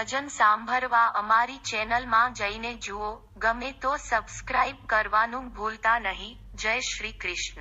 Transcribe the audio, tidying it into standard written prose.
ભજન સાંભળવા અમારી ચેનલમાં જઈને જુઓ. ગમે તો સબસ્ક્રાઇબ કરવાનું ભૂલતા નહીં. જય શ્રી કૃષ્ણ.